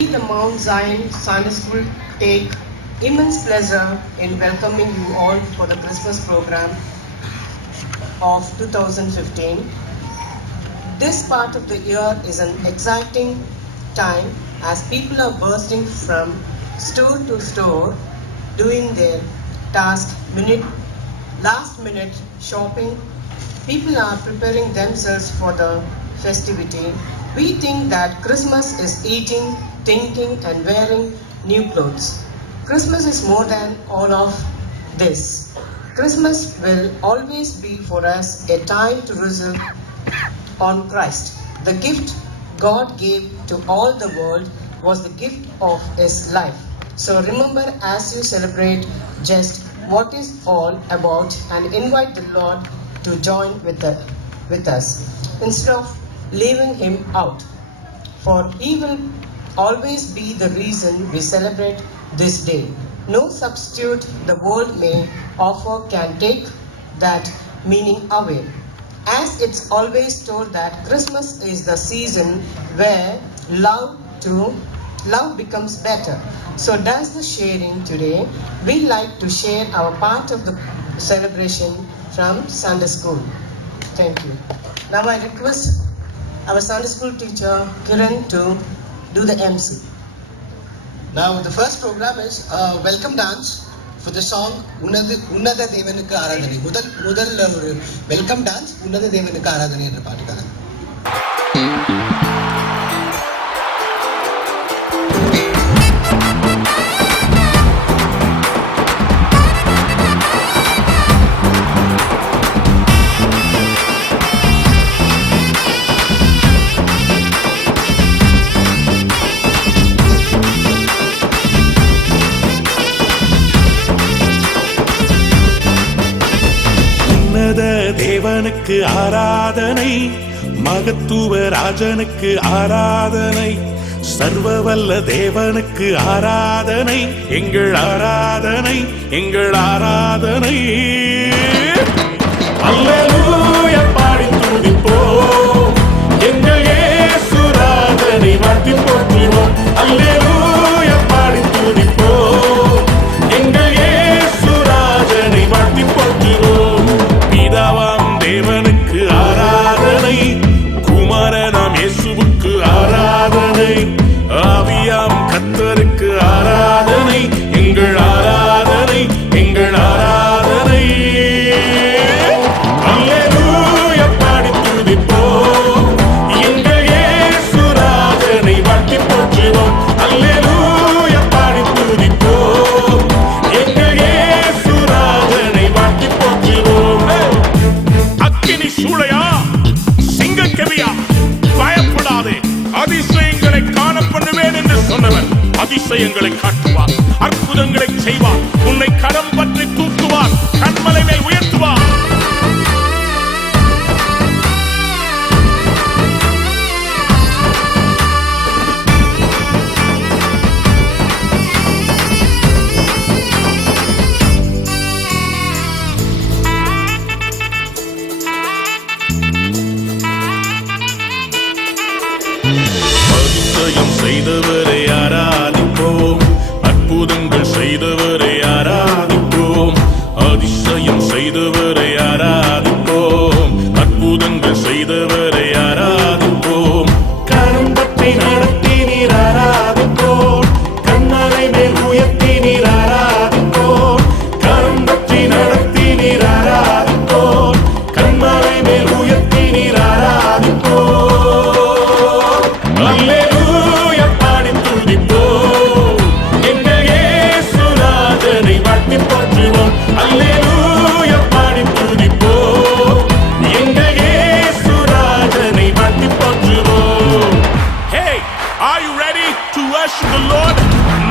The Mount Zion Sunday School take immense pleasure in welcoming you all for the Christmas program of 2015. This part of the year is an exciting time as people are bursting from store to store doing their last minute shopping. People are preparing themselves for the festivity. We think that Christmas is eating, thinking, and wearing new clothes. Christmas is more than all of this. Christmas will always be for us a time to resolve on Christ. The gift God gave to all the world was the gift of His life. So remember as you celebrate just what is all about and invite the Lord to join with us instead of leaving Him out. For He will always be the reason we celebrate this day. No substitute the world may offer can take that meaning away. As it's always told that Christmas is the season where love becomes better. So does the sharing today. We like to share our part of the celebration from Sunday school. Thank you. Now I request our Sunday school teacher Kiran to do the MC. Now the first program is welcome dance for the song உன்னத தேவனுக்கு ஆராதனை. முதல் ஒரு welcome dance உன்னத தேவனுக்கு ஆராதனை என்ற பாட்டுக்காக. தேவனுக்கு ஆராதனை, மகத்துவ ராஜனுக்கு ஆராதனை, சர்வவல்ல தேவனுக்கு ஆராதனை, எங்கள் ஆராதனை, எங்கள் ஆராதனை. அல்லேலூயா பாடி துதிப்போம், எங்கள் இயேசு ராஜனை வாழ்த்தி போற்றுவோம். அல்லேலூயா பாடி துதிப்போம், எங்கள் இயேசு ராஜனை வாழ்த்தி போற்றுவோம். பிதாவாம் தேவனுக்கு ஆராதனை, குமாரனாம் இயேசுவுக்கு ஆராதனை, ஆவியாம் கர்த்தருக்கு ஆராதனை, எங்கள் ஆராதனை, எங்கள் ஆராதனை. அல்லேலூயா பாடி துதிப்போம், எங்கள் இயேசு ராஜனை வாழ்த்தி போற்றுவோம். அல்லேலூயா பாடி துதிப்போம், எங்கள் இயேசு ராஜனை வாழ்த்தி போற்றுவோம். அக்கினி சூளையா, சிங்கக்கெவியா, பயப்படாதே, அதிசயங்களை காண பண்ணுவேன் என்று சொன்னவர் அதிசயங்களை காட்டுவார், அற்புதங்களை செய்வார், உன்னை கரம் பற்றி தூக்குவார், கண்மலை மேல் உயர்த்துவார். அதிசயம் செய்தவரை ஆராதிப்போம், அற்புதங்கள் செய்தவரை ஆராதிப்போம், அதிசயம் செய்தவரை ஆராதிப்போம், அற்புதங்கள் செய்தவரை ஆராதிப்போம். கரம் பற்றி நடத்தி நீர் ஆராதிப்போம், கண்மலை மேல் உயர்த்தி நீர் ஆராதிப்போம். கரம் பற்றி நடத்தி நீர் ஆராதிப்போம், கண்மலை மேல் உயர்த்தி நீர் ஆராதிப்போம். அல்லேலூயா பாடி துதிப்போம், எங்கள் இயேசு ராஜனை வாழ்த்தி போற்றுவோம். அல்லேலூயா பாடி துதிப்போம், எங்கள் இயேசு ராஜனை வாழ்த்தி போற்றுவோம். Hey, are you ready to worship the Lord?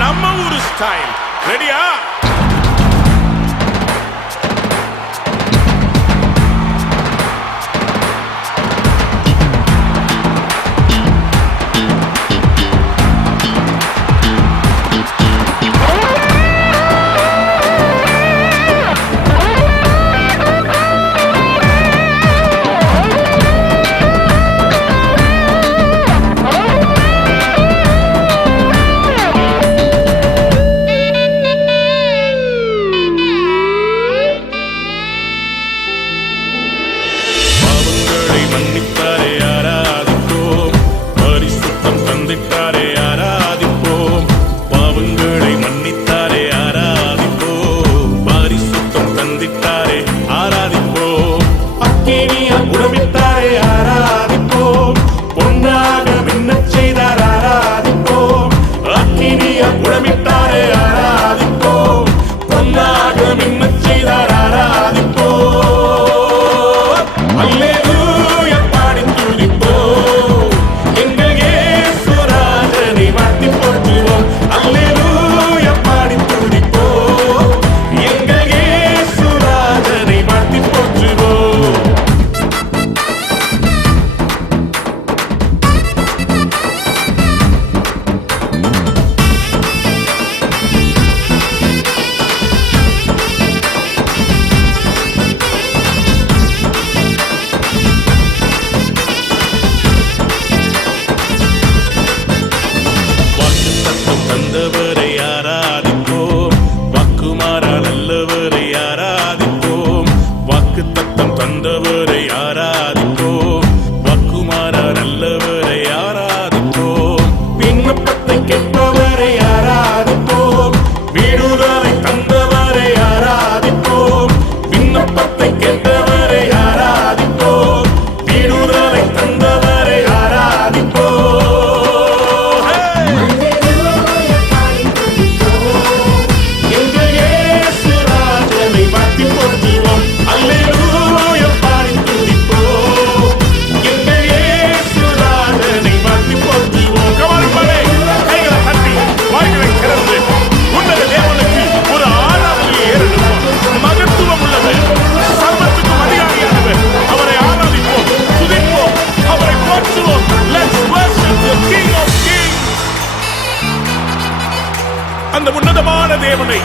நம்ம ஊரு ஸ்டைல் ரெடியா? அந்த உன்னதமான தேவனை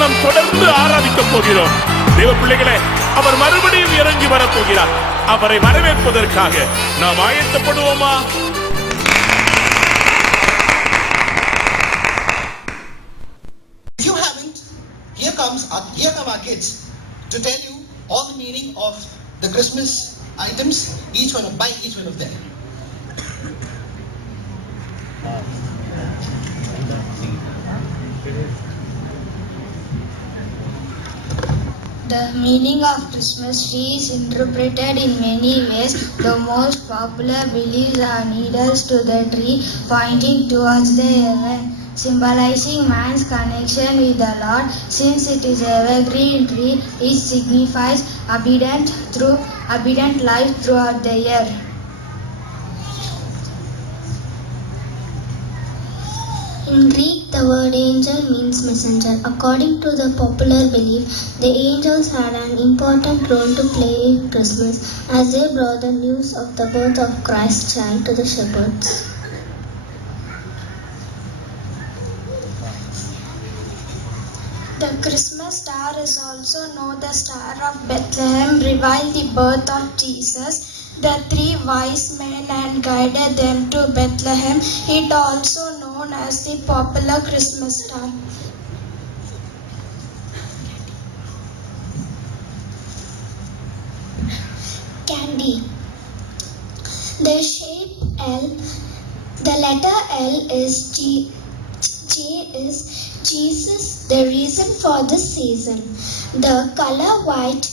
நாம் தொடர்ந்து ஆராதிக்கப் போகிறோம். தேவ பிள்ளைகளே, அவர் மறுபடியும் இறங்கி வரப்போகிறார். அவரை வரவேற்பதற்காக நாம் ஆயத்தப்படுவோமா? If you haven't, here come our kids to tell you all the meaning of the Christmas items, by each one of them. The meaning of Christmas tree is interpreted in many ways. The most popular beliefs are needles to the tree pointing towards the heaven, symbolizing man's connection with the Lord. Since it is an evergreen tree, it signifies abundant life throughout the year. In Greek, the word angel means messenger. According to the popular belief, the angels had an important role to play in Christmas as they brought the news of the birth of Christ child to the shepherds. The Christmas star is also known the Star of Bethlehem, revealed the birth of Jesus. The three wise men and guided them to Bethlehem. It also known as the popular Christmas star. Candy. The shape L, the letter L is J is Jesus, the reason for the season. The color white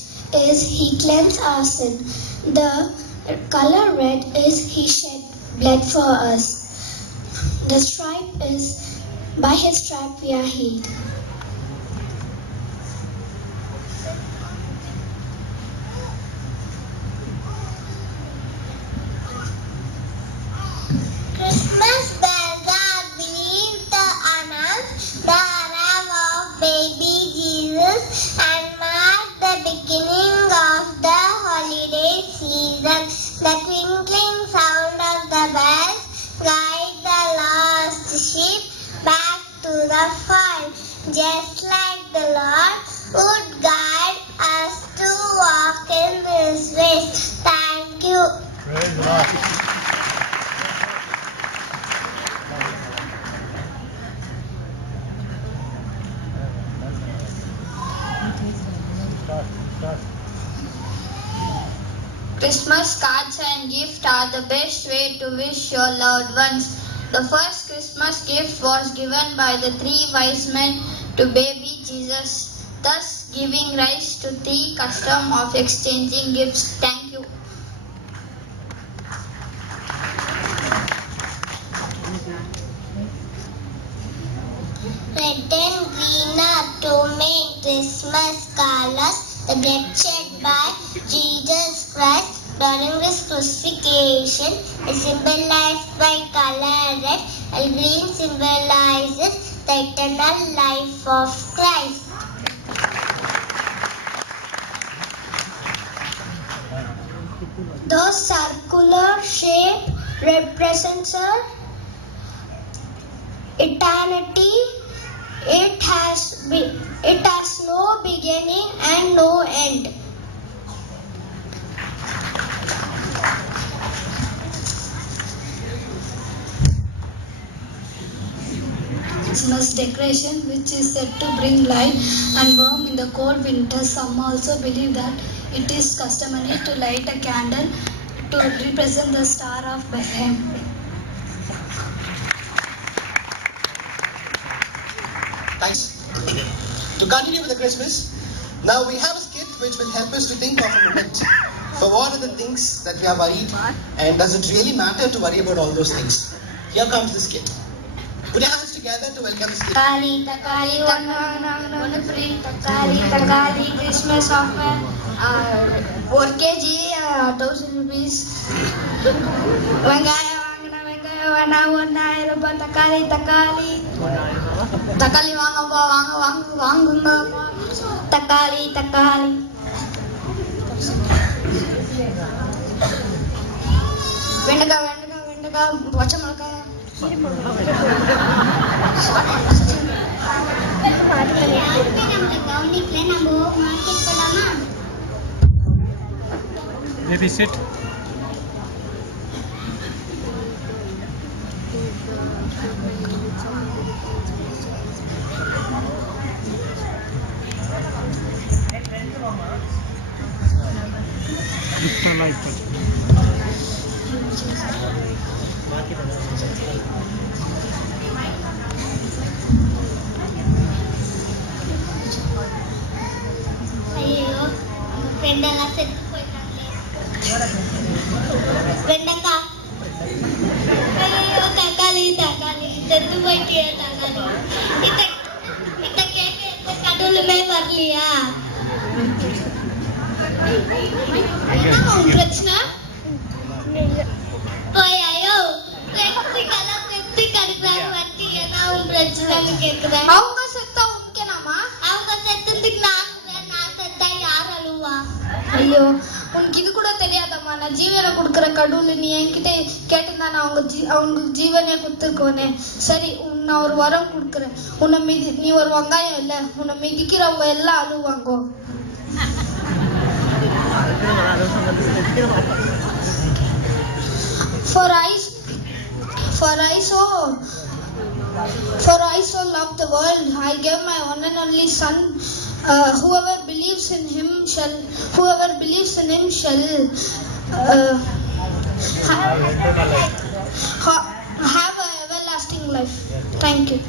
is He cleansed our sin. The color red is He shed blood for us. The stripe is by His stripe we are healed. Christmas bells are believed to announce the arrival of baby Jesus and mark the beginning of the holiday season. The twinkling sound of the bells guide the lost sheep back to the fold, just like the Lord would guide us to walk in His ways. Thank you. Christmas cards and gifts are the best way to wish your loved ones. The first Christmas gift was given by the three wise men to baby Jesus, thus giving rise to the custom of exchanging gifts. Thank you. Red and green are to make Christmas colors. The blood shed by Jesus Christ during His crucifixion is symbolized by color red, and green symbolizes the eternal life of Christ. The circular shape represents eternity. It has no beginning and no end. Christmas decoration, which is said to bring light and warmth in the cold winter. Some also believe that it is customary to light a candle to represent the Star of Bethlehem. Thanks. To continue with the Christmas, now we have a skit which will help us to think of a moment. For what are the things that we are worried, and does it really matter to worry about all those things? Here comes the skit. Put your hands together to welcome the skit. Takali, takali, one free. Takali, takali, Christmas offer. 4 kg, 1000 rupees. வெங்காயம் வாங்கினா வெங்காயம் வேணா 1000 ரூபாய். தக்காளி தக்காளி தக்காளி வாங்கப்பா வாங்குங்க. தக்காளி தக்காளி வெண்டைக்காய் பச்சை மிளகாய் Maybe sit. ஐயோ ஃப்ரெண்ட் எல்லாம் செத்து போயிட்டாங்களே. ஃப்ரெண்டக்கா ஐயோ தக்காளி தக்காளி செத்து போயிட்டியா தக்காளி. இந்த இந்த கேட்க எந்த கடவுளுமே வரலையா? என்ன உன் பிரச்சனை? போய் ஐயோ ஃப்ரெண்ட்ஸுக்கெல்லாம் செத்து கிடக்குறாங்க வட்டி என்ன உன் பிரச்சனைன்னு கேட்குறேன். அவங்க செத்தா உனக்கேனாமா? அவங்க செத்துறதுக்கு நான் செத்தா யார் அழுவா? ஐயோ உனக்கு இது கூட தெரியாதம்மா, நான் ஜீவனை கொடுக்குற கடவுள். நீ என்கிட்ட கேட்டிருந்தா நான் அவங்களுக்கு ஜீவனே கொடுத்துருக்கோனே. சரி நான் ஒரு வரம் கொடுக்குறேன். நீ ஒரு வெங்காயம் இல்லை, உன்னை மிதிக்கிறவங்க எல்லாம் அழுவாங்க. For I so loved the world, I gave my one and only Son. Whoever believes in him shall have a everlasting life. Thank you.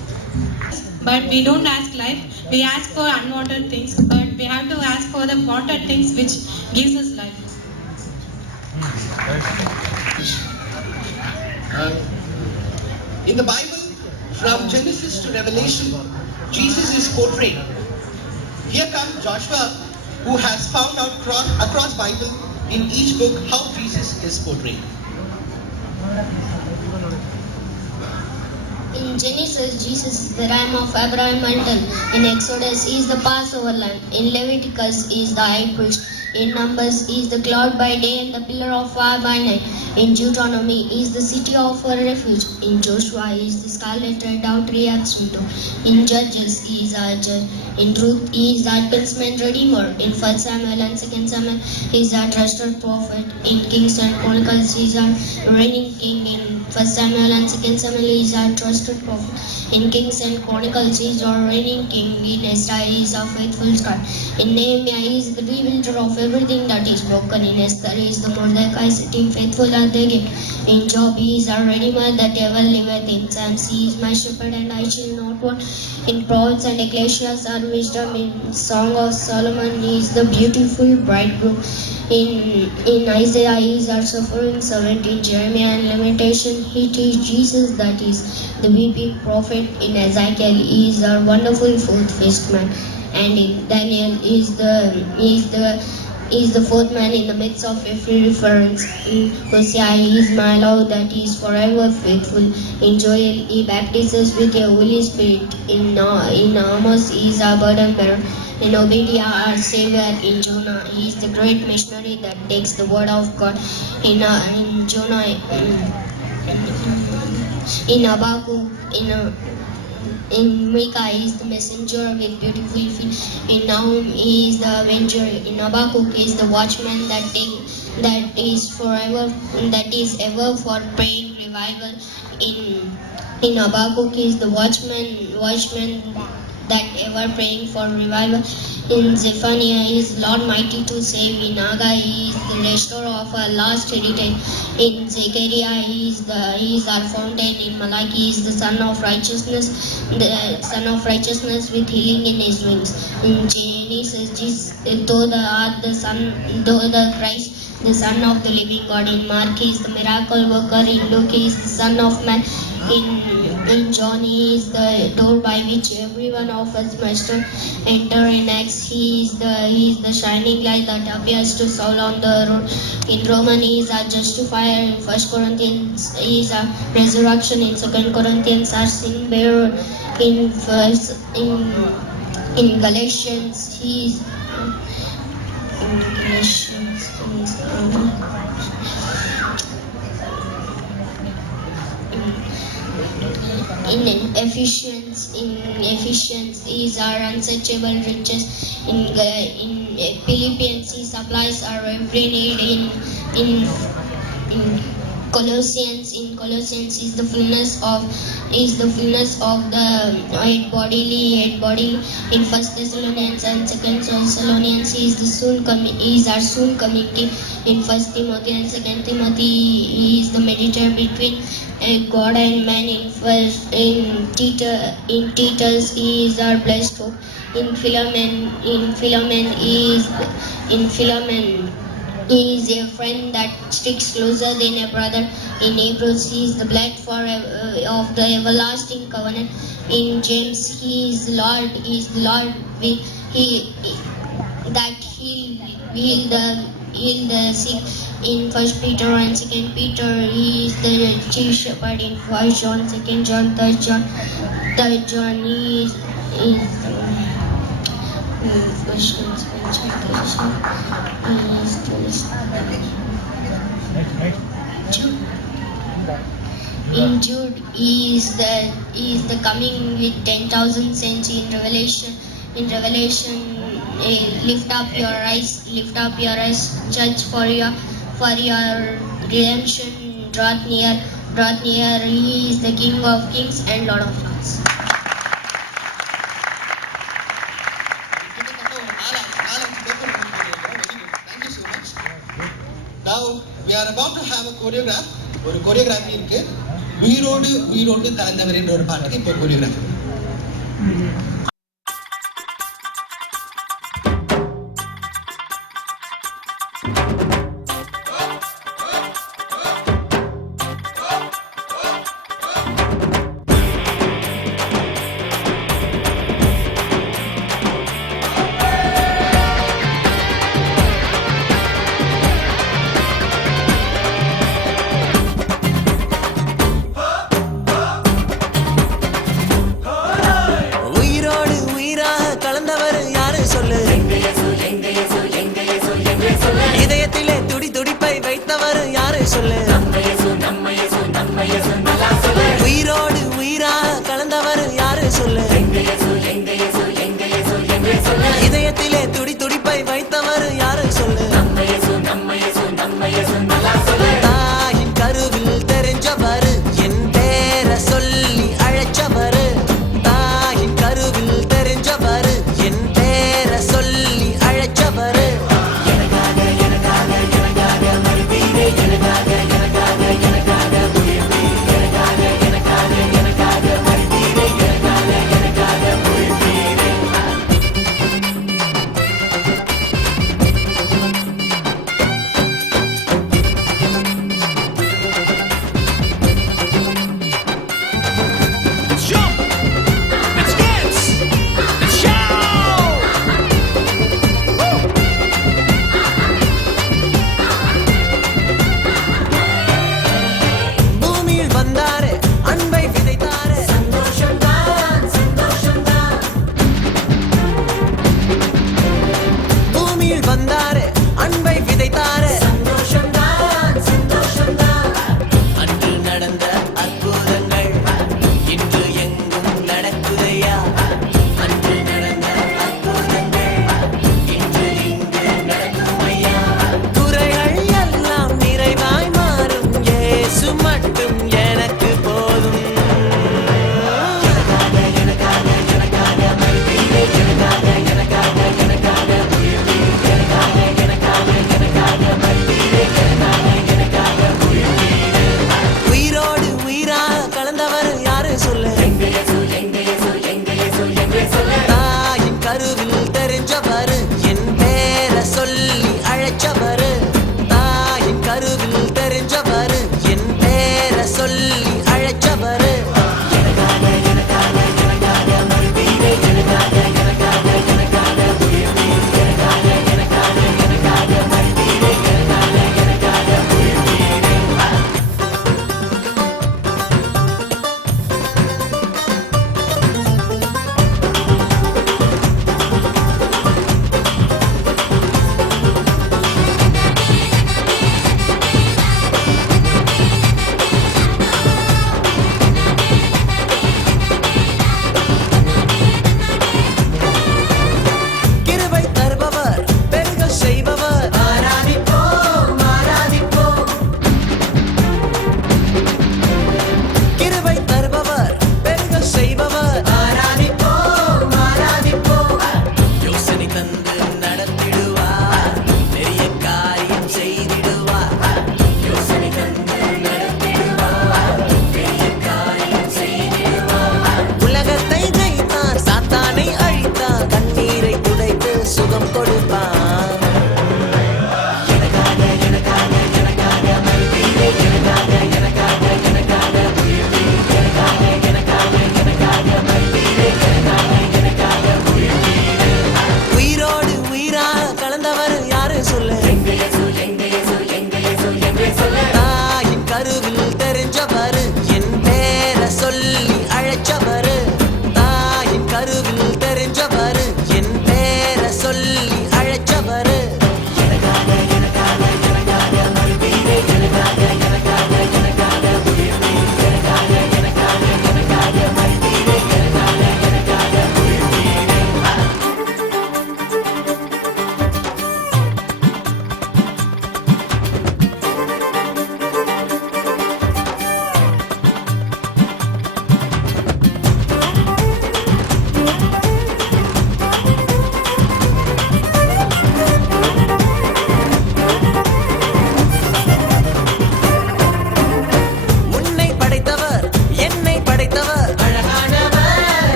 But we don't ask life, we ask for unwanted things, but we have to ask for the wanted things which gives us life. In the Bible, from Genesis to Revelation, Jesus is portrayed. Here comes Joshua, who has found out across Bible in each book how Jesus is portrayed. In Genesis, Jesus is the ram of Abraham Mountain. In Exodus, he is the Passover lamb. In Leviticus, he is the high priest. In Numbers, he is the cloud by day and the pillar of fire by night. In Deuteronomy, he is the city of a refuge. In Joshua, he is the scarlet red outer window. In Judges, he is our judge. In Ruth, he is our kinsman redeemer. In 1 Samuel and 2 Samuel, he is our trusted prophet. In Kings and Chronicles, he is our reigning king. In 1 Samuel and 2 Samuel, he is our trusted prophet. In Kings and Chronicles, he is our reigning king. In Ezra, he is our faithful scribe. In Nehemiah, he is the rebuilder of everything that is broken. In Esther, he is the Mordecai sitting faithful at the gate. In Job, he is our redeemer that ever liveth. In Psalms, he is my shepherd and I shall not want. In Proverbs and Ecclesiastes, our wisdom. In Song of Solomon, he is the beautiful bridegroom. In Isaiah, he is our suffering servant. In Jeremiah and Lamentation, he is Jesus that is the weeping prophet. In Ezekiel, he is our wonderful fourth-faced man. And in Daniel, he is the fourth man in the midst of every reference. In Hosea, he is my love that is forever faithful. In Joel, he baptizes with the Holy Spirit. In Amos, he is our burden bearer. In Obadiah, our Savior. In Jonah, he is the great missionary that takes the word of God. In Jonah, in Habakkuk, in Micah, he is the messenger with beautiful feet. In Nahum, he is the avenger. In Habakkuk, he is the watchman that is ever for praying revival. In Habakkuk, he is the watchman that ever praying for revival. In Zephaniah, he is Lord mighty to save. In Haggai, he is the restorer of our lost heritage. In Zechariah, he is our fountain. In Malachi, he is the son of righteousness with healing in his wings. In Genesis, though the Christ, the Son of the living God. In Mark, he is the miracle worker. In Luke, he is the Son of Man. In John, he is the door by which every one of us must enter. In Acts, he is the shining light that appears to Saul on the road. In Romans, he is our justifier. In 1 Corinthians, he is our resurrection. In 2 Corinthians, our sin bearer. In Galatians, he is efficiency is our unsearchable riches. In Philippians, he supplies our every need. In Colossians is the fullness of the head bodily. In 1 Thessalonians and 2 Thessalonians is our soon coming King. In 1 Timothy and 2 Timothy is the mediator between God and man. In Titus is our blessed hope. In Philemon is a friend that sticks closer than a brother. In Hebrews, he is the blood of the everlasting covenant. In James, he is the Lord. That heal the sick. In 1 Peter and 2 Peter, he is the chief shepherd. In 1 John, 2 John, 3 John, he is in Jude, he is the coming with 10,000 saints. In Revelation, lift up your eyes, church, for your redemption draweth near. He is the King of kings and Lord of lords. Thank you so much. Now we are about to have a choreograph. ஒரு choreography இருக்கு. உயிரோடு கலந்தவர் என்ற ஒரு பாட்டுக்கு இப்போ choreography. இதயத்திலே துடிப்பை வைத்தவர் யாரு சொல்லு? உயிரோடு உயிராக கலந்தவர் யாரு சொல்லு? இதயத்திலே துடிப்பை வைத்தவர் யாரு சொல்லு? தாயின் கருவில் தெரிஞ்சவர், என் பேர சொல்லி அழைச்சவர். தாயின் கருவில் தெரிஞ்சவர், என் பேர சொல்லி அழைச்சவர்.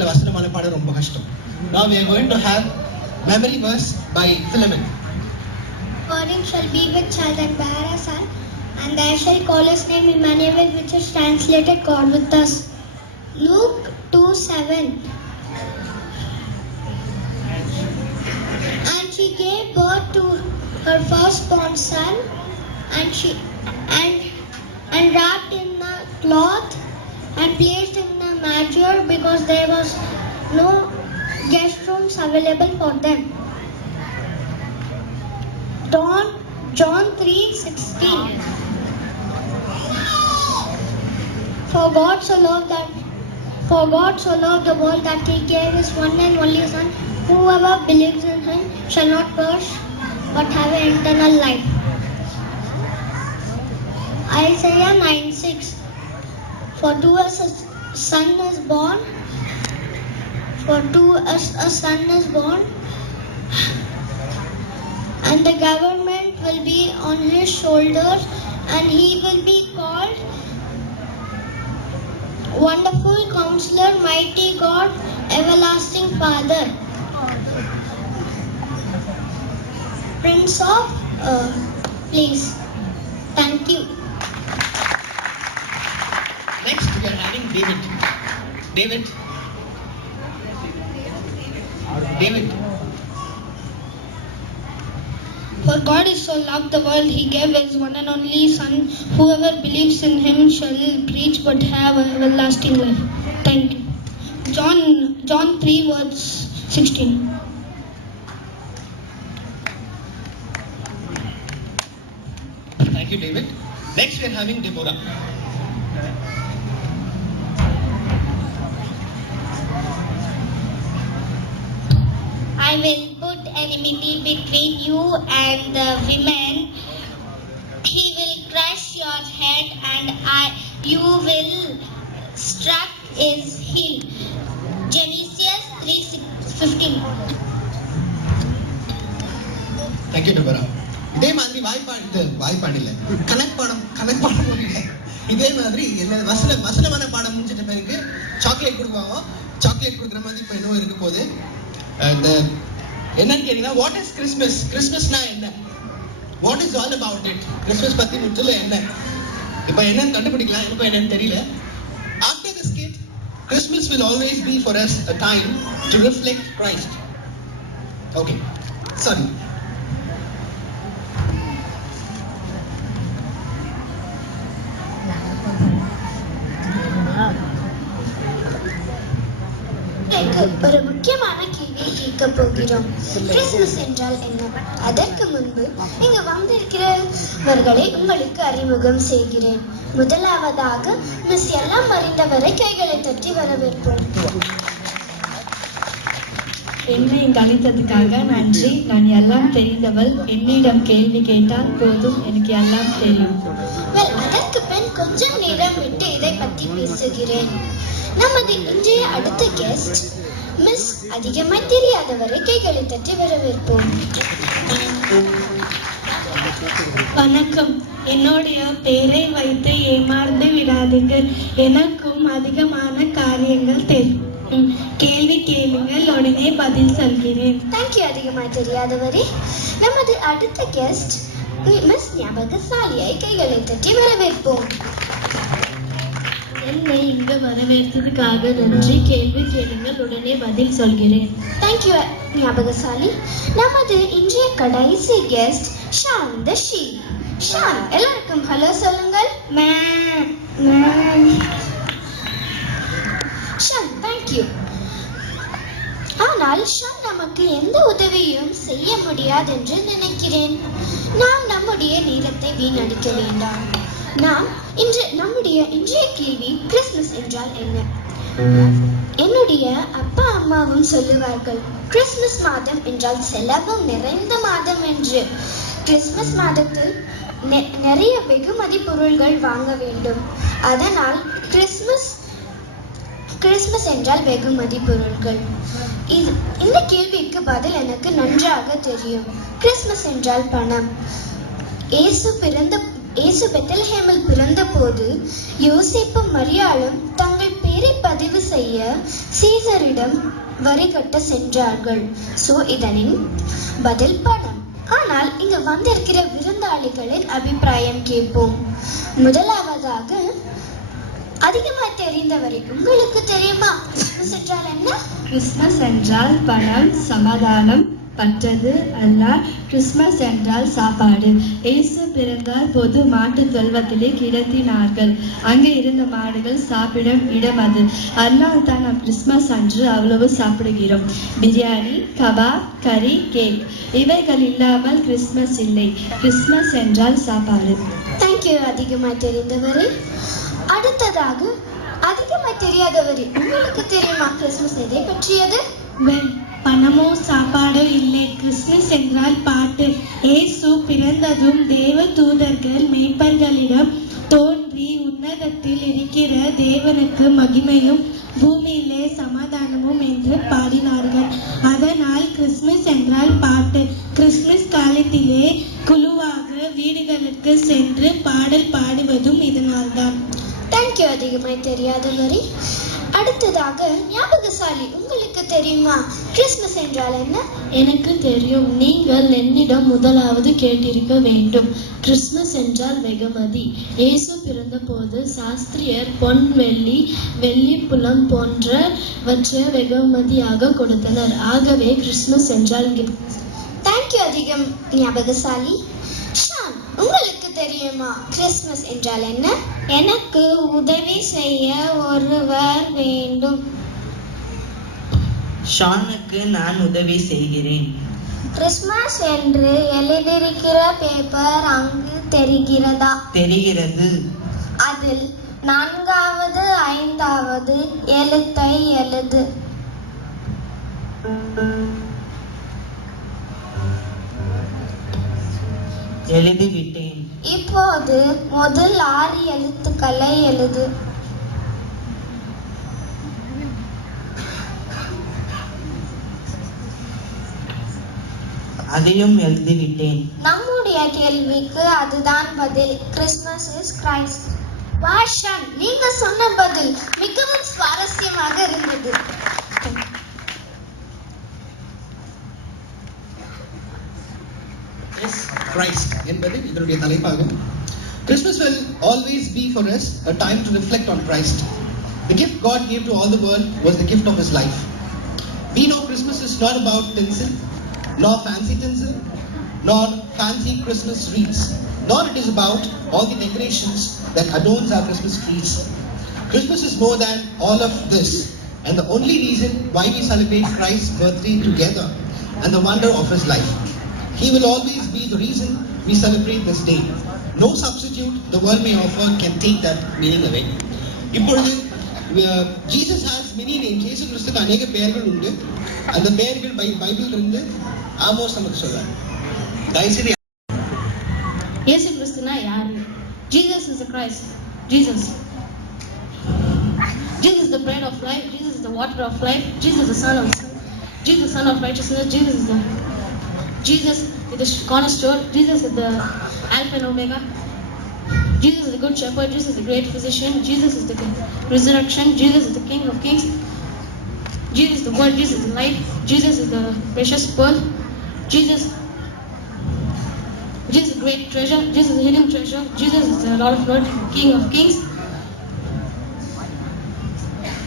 ஸ்கூல்ல வசனமான பாடம் ரொம்ப கஷ்டம். Now we are going to have memory verse by Philemon. Burning shall be with child and bear a son, and they shall call his name Emmanuel, which is translated God with us. Luke 2:7. And she gave birth to her firstborn son, and wrapped in a cloth and placed in a manger, because there was no guest rooms available for them. John 3:16. For God so loved the world that he gave his one and only Son. Whoever believes in him shall not perish but have an eternal life. Isaiah 9:6. For to us a son is born. And the government will be on his shoulders, and he will be called Wonderful Counselor, Mighty God, Everlasting Father, Prince of Peace. Thank you. Next we are having David. For God is so loved the world, he gave his one and only Son. Whoever believes in him shall preach but have everlasting life. Thank you. John 3:16. Thank you, David. Next we are having Deborah. I will put enmity between you and the women. He will crush your head, and you will struck his heel. Genesis 3:15. Thank you, Deborah. இதே மாதிரி வாய்ப்பாடு இல்லை, கணக்கு பாடம் இல்லை. இதே மாதிரி வசனமான பாடம் முடிஞ்சிட்ட பிறகு சாக்லேட் கொடுப்பாங்க. சாக்லேட் கொடுக்குற மாதிரி இப்போ இன்னும் இருக்க போகுது. And என்னன்னு கேட்டீங்கன்னா, வாட் இஸ் கிறிஸ்மஸ்? கிறிஸ்மஸ்னா என்ன? What is all about it? Christmas பத்தி முற்றில என்ன? இப்போ என்னன்னு கண்டுபிடிக்கலாம். எனக்கு என்னன்னு தெரியல. After this skit, Christmas will always be for us a time to reflect Christ. Okay, sorry. ஒரு முக்கியமான கேள்வியை கேட்க போகிறோம். கிறிஸ்துமஸ் என்றால் என்ன? அதற்கு முன்பு இங்கு வந்திருக்கிறவர்களை உங்களுக்கு அறிமுகம் செய்கிறேன். முதலாவதாக மிஸ் எல்லாம் அறிந்தவரை கைகளை தட்டி வரவேற்போம். என்னை இங்கு அழைத்ததுக்காக நன்றி. நான் எல்லாம் தெரிந்தவள். என்னிடம் கேள்வி கேட்டால் போதும், எனக்கு எல்லாம் தெரியும். அதற்கு பின் கொஞ்சம் நேரம் விட்டு இதை பற்றி பேசுகிறேன். நமது இன்றைய அடுத்த கெஸ்ட் மிஸ் அதிகமாய் தெரியாதவரை கைகளை தட்டி வரவேற்போம். வணக்கம். என்னுடைய பெயரை வைத்து ஏமாந்து விடாதீர்கள். எனக்கும் அதிகமான காரியங்கள் தெரியும். கேள்வி கேளுங்கள், உடனே பதில் சொல்கிறேன். தேங்க்யூ. அதிகமாய் தெரியாதவரே. நமது அடுத்த கெஸ்ட் மிஸ் ஞாபகசாலியை கைகளை தட்டி வரவேற்போம். என்னை இங்கு வரவேற்றதுக்காக நன்றி. கேள்வி கேளுங்கள், உடனே பதில் சொல்கிறேன். தேங்க்யூ ஞாபகசாலி. நமது இன்றைய கடைசி guest Shaun the sheep. Shaun, எல்லாருக்கும் ஹலோ சொல்லுங்கள். Shaun, thank you. ஆனால் ஷான் நமக்கு எந்த உதவியும் செய்ய முடியாது என்று நினைக்கிறேன். நாம் நம்முடைய நேரத்தை வீணடிக்க வேண்டாம். நம்முடைய இன்றைய கேள்வி, கிறிஸ்துமஸ் என்றால் என்ன? என்னுடைய அப்பா அம்மாவும் சொல்லுவார்கள், கிறிஸ்துமஸ் மாதம் என்றால் செலவும் நிறைந்த மாதம் என்று. கிறிஸ்துமஸ் மாதத்தில் நிறைய வெகுமதி பொருள்கள் வாங்க வேண்டும். அதனால் கிறிஸ்துமஸ் என்றால் வெகுமதி பொருள்கள். இந்த கேள்விக்கு பதில் எனக்கு நன்றாக தெரியும். கிறிஸ்துமஸ் என்றால் பணம். இயேசு பெத்லஹேமில் பிறந்த போது யோசேப்பும் மரியாளும் தங்கள் பேரை பதிவு செய்ய சீசரிடம் வரி கட்ட சென்றார்கள். சோ இதனின் பதில் பணம். ஆனால் இங்கு வந்திருக்கிற விருந்தாளிகளின் அபிப்பிராயம் கேட்போம். முதலாவதாக அதிகமாக தெரிந்தவரை உங்களுக்கு தெரியுமா கிறிஸ்துமஸ் என்றால் என்ன? கிறிஸ்மஸ் என்றால் பணம், சமாதானம், பற்றது அல்ல. கிறிஸ்மஸ் என்றால் சாப்பாடு. இயேசு பிறந்தால் பொது மாட்டு தொல்வத்திலே கிடத்தினார்கள். அங்கே இருந்த மாடுகள் சாப்பிடும் இடம் அது. அதனால் தான் நாம் கிறிஸ்மஸ் அன்று அவ்வளவு சாப்பிடுகிறோம். பிரியாணி, கபாப், கறி, கேக் இவைகள் இல்லாமல் கிறிஸ்மஸ் இல்லை. கிறிஸ்மஸ் என்றால் சாப்பாடு. தேங்க்யூ அதிகமாய் தெரிந்தவரே. அடுத்ததாக அதிகமாய் தெரியாதவரே, உங்களுக்கு தெரியுமா கிறிஸ்மஸ் எதை பற்றியது? பணமோ சாப்பாடோ இல்லை. கிறிஸ்மஸ் என்றால் பாட்டு. இயேசு பிறந்ததும் தேவ தூதர்கள் மேய்ப்பர்களிடம் தோன்றி உன்னதத்தில் இருக்கிற தேவனுக்கு மகிமையும் பூமியிலே சமாதானமும் என்று பாடினார்கள். அதனால் கிறிஸ்மஸ் என்றால் பாட்டு. கிறிஸ்மஸ் காலத்திலே குழுவாக வீடுகளுக்கு சென்று பாடல் பாடுவதும் இதனால்தான். தேங்க்யூ அதிகமாய் தெரியாதவரே. அடுத்ததாக ஞாபகசாலி, உங்களுக்கு தெரியுமா கிறிஸ்மஸ் என்றால் என்ன? எனக்கு தெரியும். நீங்கள் என்னிடம் முதலாவது கேட்டிருக்க வேண்டும். கிறிஸ்மஸ் என்றால் வெகுமதி. இயேசு பிறந்த போது சாஸ்திரியர் பொன், வெள்ளி, வெள்ளிப்புலம் போன்றவற்றை வெகுமதியாக கொடுத்தனர். ஆகவே கிறிஸ்மஸ் என்றால் கிஃப்ட். தேங்க்யூ அதிகம் ஞாபகசாலி. ஷான், உங்களுக்கு தெரியுமா கிறிஸ்மஸ் என்றால் என்ன? எனக்கு உதவி செய்ய ஒருவர் வேண்டும். ஷானுக்கு நான் உதவி செய்கிறேன். கிறிஸ்மஸ் என்று எழுதியிருக்கிற பேப்பர் அங்கு தெரிகிறதா? தெரிகிறது. அதில் 4வது 5வது எழுத்தை எழுது. எழுதிவிட்டேன். இப்போது முதல் 6 எழுத்துக்களை எழுது. அதையும் எழுதிவிட்டேன். நம்முடைய கேள்விக்கு அதுதான் பதில். Christmas is Christ. வாஷன், நீங்க சொன்ன பதில் மிகவும் சுவாரஸ்யமாக இருந்தது. Christ என்பது இதனுடைய தலைப்பாகும். Christmas will always be for us a time to reflect on Christ. The gift God gave to all the world was the gift of His life. We know Christmas is not about tinsel, nor fancy tinsel, nor fancy Christmas wreaths, nor it is about all the decorations that adorns our Christmas trees. Christmas is more than all of this, and the only reason why we celebrate Christ's birthday together and the wonder of His life. He will always be the reason we celebrate this day. No substitute the world may offer can take that meaning away. இப்பொழுது Jesus has many names. இயேசு கிறிஸ்துக்கு अनेक பெயர்கள் உண்டு. அந்த பெயர்கள் பைபிள்ல இருந்து ஆமோஸ் நமக்கு சொல்றார். தயவுசெய்து இயேசு கிறிஸ்துனா யாரு? Jesus is the Christ. Jesus is the bread of life. Jesus is the water of life. Jesus is the son of Jesus, the son of righteousness. Jesus is the cornerstone. Jesus is the Alpha and Omega. Jesus is the good shepherd. Jesus is the great physician. Jesus is the resurrection. Jesus is the King of kings. Jesus is the word. Jesus is the light. Jesus is the precious pearl. Jesus is the great treasure. Jesus is the hidden treasure. Jesus is the Lord of lords, King of kings.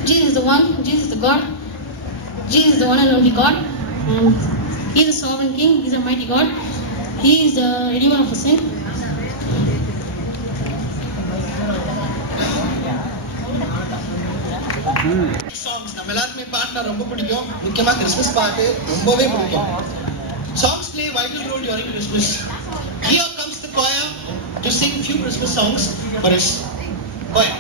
Jesus is the one. Jesus is the God. Jesus is the one and only God. And He is a sovereign King. He is a mighty God. He is the redeemer of sin. Songs நம்ம எல்லாருமே பாட்டுனா ரொம்ப பிடிக்கும். முக்கியமா Christmas பாட்டு ரொம்பவே பிடிக்கும். Songs play a vital role during Christmas. Here comes the choir to sing few Christmas songs for us. Choir.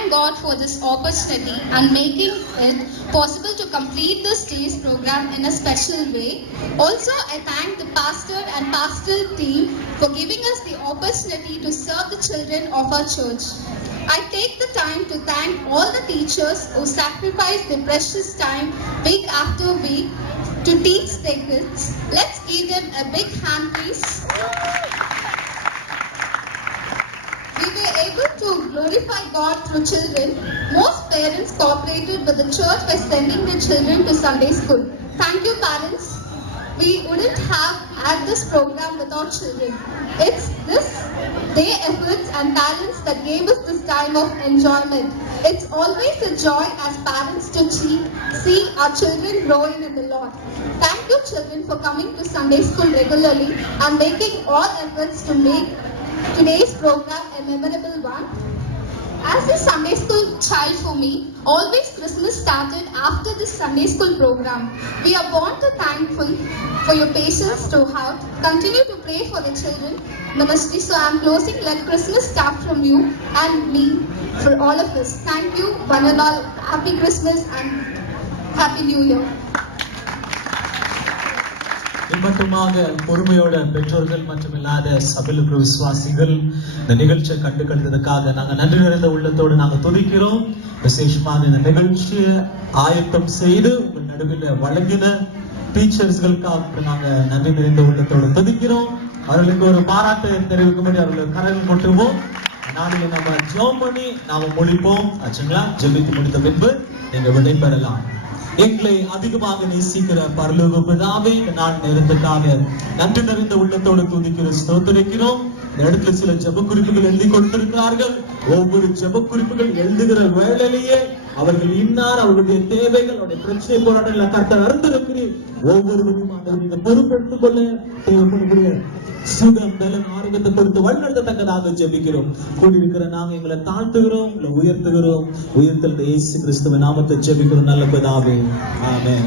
thank God for this opportunity and making it possible to complete this day's program in a special way. Also, I thank the pastor and pastoral team for giving us the opportunity to serve the children of our church. I take the time to thank all the teachers who sacrifice their precious time week after week to teach their kids. Let's give them a big hand, please. We were able to glorify God through children. Most parents cooperated with the church by sending their children to Sunday school. Thank you, parents. We wouldn't have had this program without children. It's their efforts and talents that gave us this time of enjoyment. It's always a joy as parents to see our children growing in the Lord. Thank you, children, for coming to Sunday school regularly and making all efforts to make today's program a memorable one. As a Sunday school child for me, always Christmas started after this Sunday school program. We are born to thankful for your patience throughout. Continue to pray for the children ministry. So I am closing. Let Christmas start from you and me for all of us. Thank you, one and all. Happy Christmas and Happy New Year. மட்டுமாக பொறுமையோட பெற்றோர்கள் மற்றும் இல்லாத சபையிலுள்ள விசுவாசிகள் இந்த நிகழ்ச்சியை கண்டுகளித்ததுக்காக நாங்கள் நன்றி நிறைந்த உள்ளத்தோடு நாங்கள் துதிக்கிறோம். விசேஷமாக இந்த நிகழ்ச்சியை ஆயத்தம் செய்து உங்கள் நடுவில் வழங்கின டீச்சர்ஸ்களுக்காக நாங்கள் நன்றி நிறைந்த உள்ளத்தோடு துதிக்கிறோம். அவர்களுக்கு ஒரு பாராட்டு தெரிவிக்கும்படி அவர்களுக்கு கரங்கள் கொட்டுவோம். நாளைக்கு நம்ம ஜெபம் பண்ணி நாம முடிப்போம். ஆச்சுங்களா? ஜெபித்து முடித்த பின்பு நீங்க விடைபெறலாம். எங்களை அதிகமாக நேசிக்கிற பரலோக பிதாவே, இந்த நாள் நேரத்துக்காக நன்றி நிறைந்த உள்ளத்தோடு துதிக்கிறோம், ஸ்தோத்திரிக்கிறோம். இந்த இடத்துல சில ஜெப குறிப்புகள் எழுதி கொடுத்திருக்கிறார்கள். ஒவ்வொரு ஜெப குறிப்புகள் எழுதுகிற வேளையிலேயே அவர்கள் இன்னார் அவர்களுடைய தேவைகள், அவருடைய பிரச்சனை போராட்டங்களை கர்த்தர் அறிந்திருக்கிறீர். ஒவ்வொருவரும் அந்த பொறுப்பெடுத்துக் கொள்ள தேவைப்படக்கூடிய சுகம் பலம் ஆரோக்கியத்தை பொறுத்து வழிநடத்தத்தக்கதாக ஜெபிக்கிறோம். கூடியிருக்கிற நாங்க எங்களை தாழ்த்துகிறோம், உங்களை உயர்த்துகிறோம். உயர்த்தல் இயேசு கிறிஸ்துவின் நாமத்தை ஜெபிக்கிறோம் நல்ல பிதாவே. ஆமென்.